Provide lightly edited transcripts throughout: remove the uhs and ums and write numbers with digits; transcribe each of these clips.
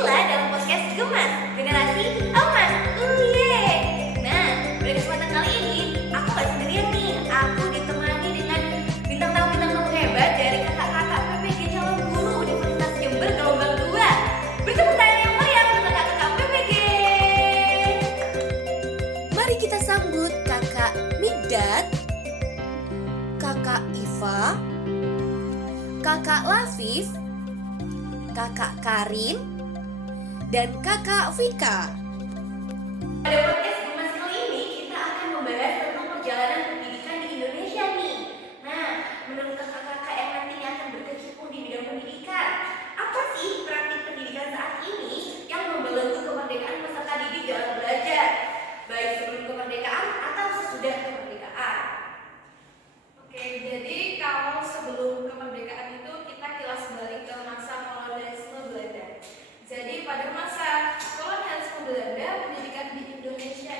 Sila dalam podcast Gemas Generasi Aman. Uye. Nah, pada kesempatan kali ini aku gak sendirian nih. Aku ditemani dengan bintang tamu hebat dari kakak-kakak PPG calon guru Universitas Jember gelombang 2. Bertepuk tangan yang meriah untuk kakak-kakak PPG. Mari kita sambut kakak Migdat, kakak Iva, kakak Lafif, kakak Karin, dan kakak Vika. Pada podcast Gemas kali ini kita akan membahas tentang perjalanan pendidikan di Indonesia nih. Nah, menurut kakak-kakak yang nantinya akan berkecimpung di bidang pendidikan, apa sih praktik pendidikan saat ini yang membelenggu kemerdekaan peserta didik dalam belajar, baik sebelum kemerdekaan atau sesudah kemerdekaan? Oke, jadi kalau sebelum kemerdekaan itu kita kilas balik ke masa kolonialisme Belanda. Jadi pada masa kolonialisme Belanda, pendidikan di Indonesia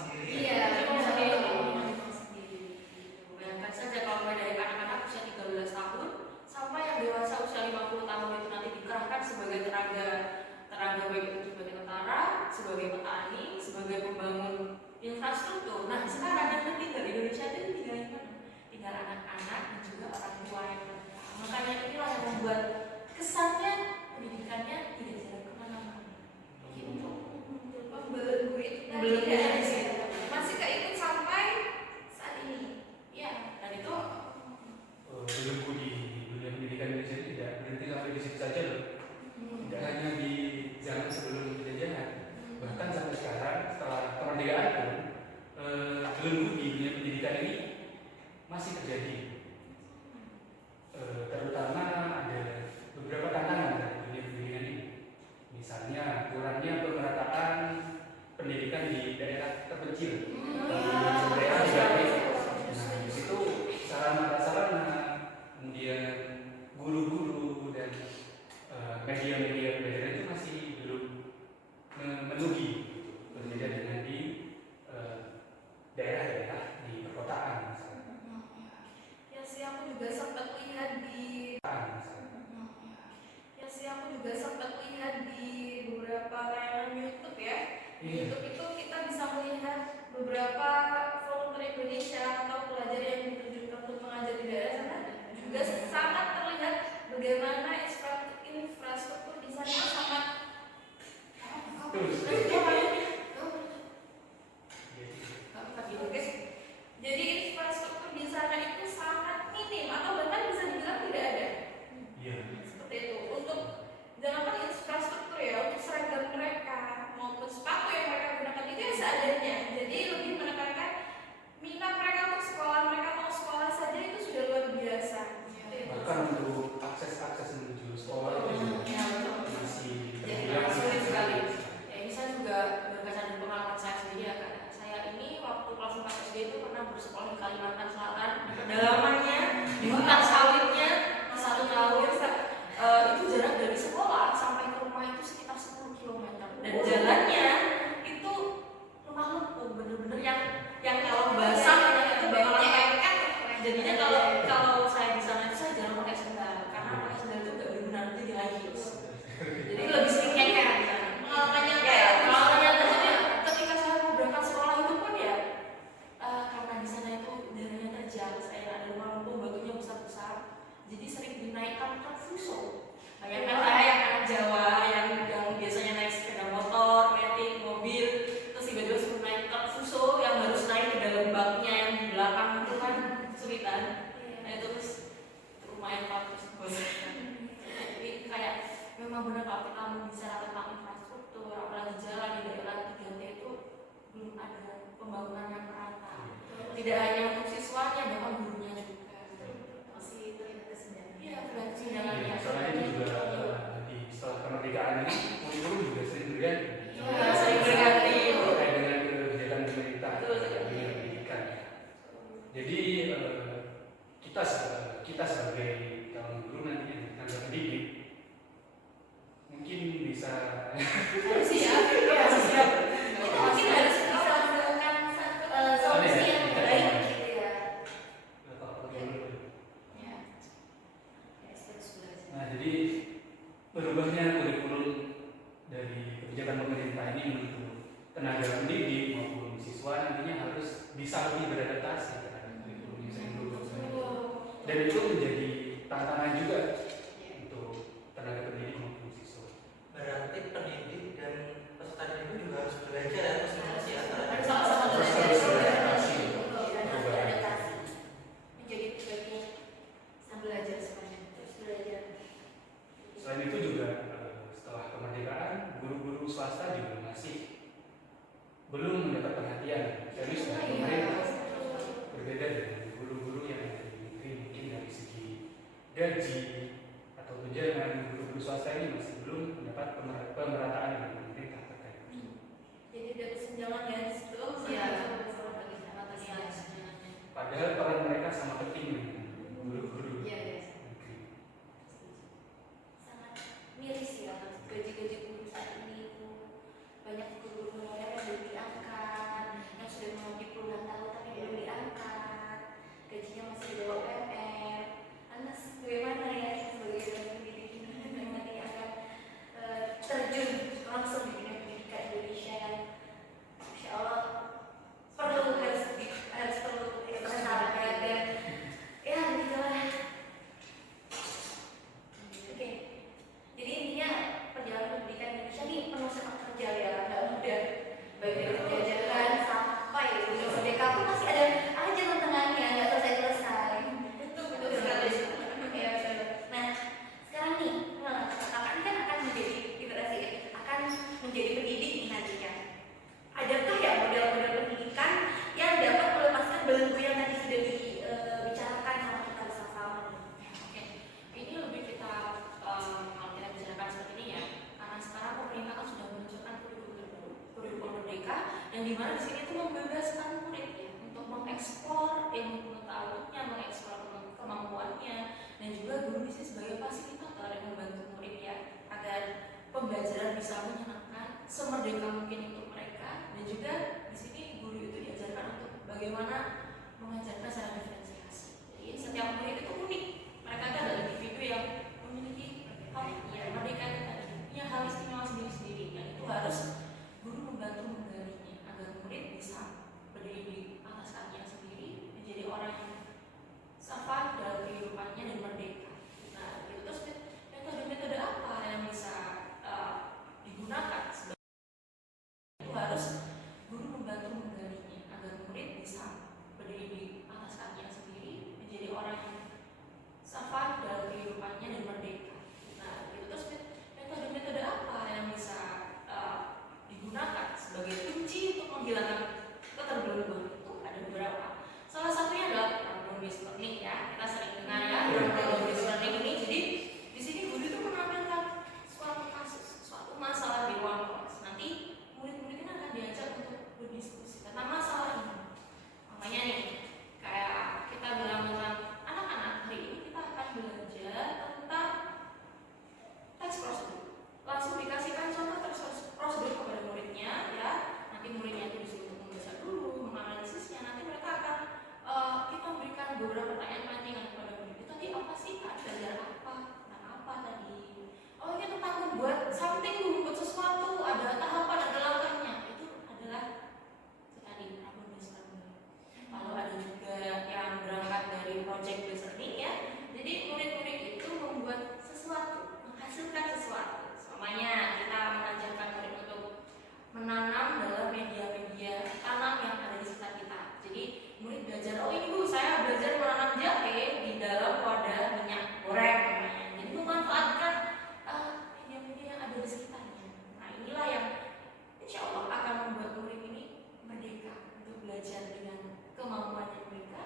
sendiri. Iya, Bisa sendiri. sendiri. Bayangkan saja kalau mulai dari anak-anak usia 13 tahun sampai yang dewasa usia 50 tahun itu nanti dikerahkan sebagai tenaga baik itu sebagai tentara, sebagai petani, sebagai pembangun infrastruktur. Nah sekarang yang tinggal di Indonesia itu tinggal yang mana? Tinggal anak-anak dan juga orang tua yang mereka. Makanya inilah yang membuat kesannya pendidikannya tidak jalan kemana-mana. Gitu. Membelenggu itu tadi Membelenggu ya. di situ. Masih keikut sampai saat ini. Ya, dan itu belenggu di dunia pendidikan Indonesia ini tidak berhenti sampai di situ saja loh. Tidak hanya di zaman sebelum penjajahan, bahkan sampai sekarang setelah kemerdekaan pun belenggu di dunia pendidikan ini masih terjadi. Terutama ada beberapa tantangan dari dunia pendidikan ini. Misalnya kurangnya pemerataan pendidikan di daerah terpencil. Daerah nah, di situ sarana-sarana, kemudian guru-guru dan media-media belajar itu masih belum memenuhi, berbeda dengan di daerah-daerah di perkotaan misalnya. Ya sih aku juga sempat lihat di beberapa tayangan YouTube ya. Di YouTube itu kita bisa melihat beberapa volunteer Indonesia atau pelajar yang diterjunkan untuk mengajar di daerah sana juga sangat terlihat bagaimana infrastruktur di sana sangat jadi infrastruktur di sana itu sangat minim atau bahkan bisa dibilang tidak ada. Seperti itu. Untuk jangankan infrastruktur ya, untuk seragam mereka maupun sepatu yang mereka gunakan itu ya seadanya. Jadi lebih menekankan minat mereka untuk sekolah, mereka mau sekolah saja itu sudah luar biasa. Bahkan untuk akses menuju sekolah itu juga masih jadi sulit sekali. Ya, ini saya juga berkaca dari pengalaman saya sendiri ya kan. Saya ini waktu kelas 4 SD itu pernah bersekolah di Kalimantan Selatan, di pedalamannya, di hutan sawitnya, 1 tahun. Itu jarak dari sekolah sampai ke rumah itu sekitar 10 km dan jalannya itu rumah lempung, bener-bener yang kalau basah itu bakalan lengket. Jadinya kalau saya di sana itu saya jarang pakai sendal karena pakai sendal itu nggak benar itu di high heels. Jadi lebih sering keker di sana. Pengalamannya terjadi ketika saya mau berangkat sekolah itu pun ya karena di sana itu daerahnya terjal, saya ada rumah lempung, batunya besar-besar, jadi sering dinaikkan truk fuso. Bayangkan saya yang anak Jawa yang biasanya naik sepeda motor, metik, mobil, terus tiba-tiba suruh naik truk fuso yang harus naik ke dalam baknya yang di belakang itu kan kesulitan. Nah itu terus lumayan bagus bos. Jadi kayak memang benar kalau kita bicara tentang infrastruktur, apalagi jalan di daerah 3T itu belum ada pembangunan yang merata. Tidak hanya untuk siswanya, bahkan gurunya juga masih terlihat kesenjangan. Iya, terlihat kesenjangan. Iya, soalnya itu juga setelah kemerdekaan ini kurikulum juga sering berganti. Iya, sering berganti. Terkait dengan kebijakan pemerintah dunia pendidikan. Jadi kita sebagai calon guru nantinya tenaga pendidik mungkin bisa Siap. Kita mungkin harus bisa menemukan solusi yang baik gitu ya. Ya. Nah, jadi berubahnya kurikulum dari kebijakan pemerintah ini untuk tenaga pendidik maupun siswa nantinya harus bisa lebih beradaptasi terhadap kurikulum yang sering berubah. Dan itu menjadi tantangan juga untuk tenaga pendidik maupun siswa. Berarti pendidik dan peserta didik juga harus belajar ya, terus masih antara Harus sama-sama Terus belajar. harus beradaptasi. Beradaptasi. Menjadi bagian sambil belajar semuanya. Terus belajar. Selain itu juga setelah kemerdekaan guru-guru swasta juga masih belum mendapat perhatian serius dari pemerintah. Berbeda dengan guru-guru yang ada di negeri, mungkin dari segi gaji atau tunjangan, guru-guru swasta ini masih belum mendapat pemerataan dari pemerintah terkait. Jadi ada kesenjangan ya di situ. Iya. Padahal peran mereka sama penting dengan guru-guru Iya, iya. negeri. Sangat miris ya gaji-gaji guru saat ini itu banyak guru honorer yang belum diangkat, yang bagaimana mengajarkan secara diferensiasi. Jadi setiap murid itu unik, mereka adalah individu yang memiliki hal yang merdeka itu tadi, punya hal istimewa sendiri-sendiri, dan itu harus guru membantu menggalinya agar murid bisa berdiri di atas kakinya sendiri, menjadi orang yang safa dalam kehidupannya dan merdeka. Nah, gitu. Terus metode-metode apa yang bisa digunakan? Itu harus guru membantu menggalinya agar murid bisa berdiri di atas kakinya sendiri, menjadi orang yang safa dalam kehidupannya dan merdeka. Nah, gitu. Terus metode-metode apa yang bisa digunakan sebagai kunci untuk menghilangkan keterbelengguan? Itu ada beberapa. Salah satunya adalah problem based learning ya. Kita sering dengar ya problem based learning ini. Jadi di sini guru itu menampilkan suatu kasus, suatu masalah di ruang kelas. Nanti murid-murid ini akan diajak untuk berdiskusi tentang masalah ini. Makanya nih, kayak kita bilang tentang anak-anak, hari ini kita akan belajar tentang teks prosedur. Langsung dikasihkan contoh teks prosedur kepada muridnya ya. Nanti muridnya itu disuruh untuk membaca dulu, menganalisisnya. Nanti mereka akan kita berikan beberapa pertanyaan pancingan kepada murid. Itu tadi apa sih? Belajar apa? Tentang apa tadi? Oh, ini tentang membuat something, membuat sesuatu, ada tahapan, ada langkahnya. Itu adalah tadi problem based learning. Lalu ada juga yang berangkat dari project based learning ya. Jadi murid-murid itu membuat sesuatu, menghasilkan sesuatu. Selamanya kita mengajarkan murid untuk menanam dalam media-media tanam yang ada di sekitar kita. Jadi murid belajar, oh ini bu, saya belajar menanam jahe di dalam wadah minyak goreng namanya. Jadi memanfaatkan media-media yang ada di sekitarnya. Nah, inilah yang insya Allah akan membuat murid ini merdeka untuk belajar dengan kemampuannya mereka,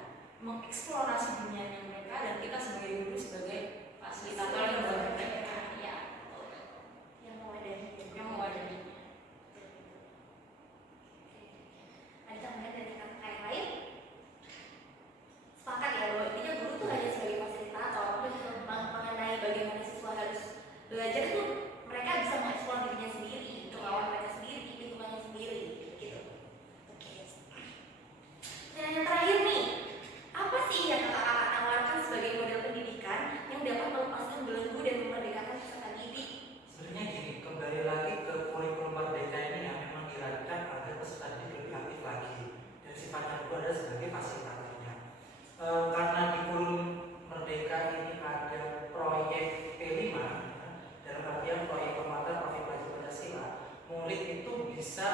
mengeksplorasi dunianya mereka, dan kita sebagai guru sebagai fasilitator yang membantu mereka ya, yang mewadahinya. Ada tambahan dari kakak yang lain? Sepakat ya bahwa intinya guru tuh hanya sebagai fasilitator mengenai bagaimana siswa harus belajar tuh, mereka bisa mengeksplor dirinya sendiri, kemauan mereka sendiri, lingkungannya sendiri gitu. Oke. Nah, yang terakhir nih, apa sih yang kakak-kakak tawarkan sebagai model pendidikan yang dapat melepaskan belenggu dan memerdekakan peserta didik? Sebenarnya gini, kembali lagi ke kurikulum merdeka ini yang memang dirancang agar peserta didik lebih aktif lagi, dan sifatnya itu adalah sebagai fasilitatornya. Karena di kurikulum merdeka ini ada proyek P5, dalam artian proyek penguatan profil pelajar Pancasila, murid itu bisa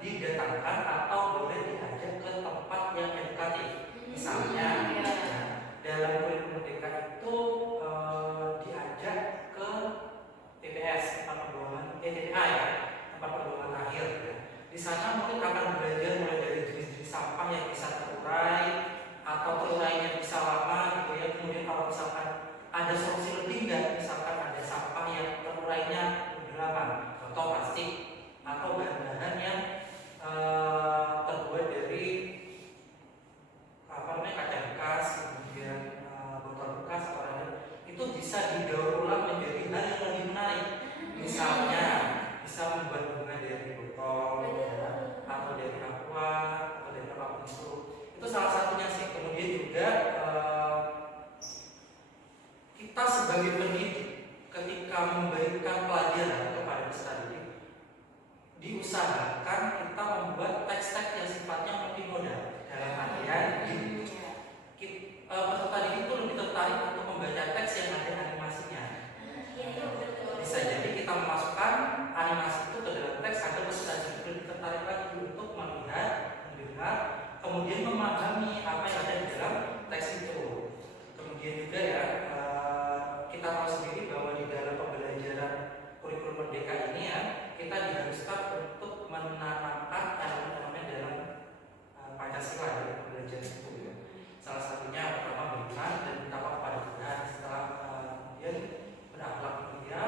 didatangkan atau boleh diajak ke tempat yang edukatif. Misalnya, dalam kurikulum merdeka itu diajak ke TPS, tempat pembuangan TPA ya, tempat pembuangan akhir. Ya. Di sana mungkin akan belajar mulai dari jenis-jenis sampah yang bisa terurai atau terurainya bisa lama gitu ya. Kemudian kalau misalkan ada solusi lebih nggak, misalkan ada sampah yang terurainya lebih lama, contoh plastik atau bahan-bahan yang terbuat dari kaca bekas, kemudian botol bekas atau lain, itu bisa didaur ulang menjadi hal yang lebih menarik. Misalnya bisa membuat bunga dari botol ya, atau dari aqua atau dari apapun itu. Itu salah satunya sih. Kemudian juga kita sebagai pendidik ketika memberikan pelajaran kepada peserta didik, diusahakan kita membuat teks-teks yang sifatnya multimodal. Dalam artian peserta didik itu lebih tertarik untuk membaca teks yang ada animasinya. Bisa jadi kita memasukkan animasi itu ke dalam teks agar peserta didik lebih tertarik lagi untuk melihat, mendengar, kemudian memahami apa yang ada di dalam teks itu. Kemudian juga ya, kita tahu sendiri bahwa di dalam pembelajaran kurikulum merdeka ini ya, kita diharuskan untuk menanamkan elemen-elemen dalam Pancasila dalam pembelajaran itu ya. Salah satunya pertama beriman dan bertakwa kepada Tuhan, setelah kemudian berakhlak mulia,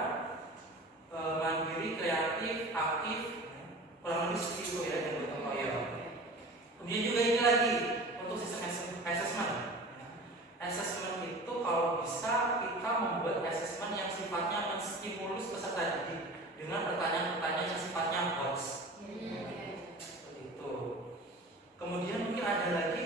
mandiri, kreatif, aktif, kurang lebih seperti itu ya yang gotong royong. Kemudian juga ini lagi untuk sistem assessment. Assessment itu kalau bisa kita membuat assessment yang sifatnya menstimulus peserta didik dengan pertanyaan-pertanyaan yang sifatnya box. Seperti itu. Kemudian mungkin ada lagi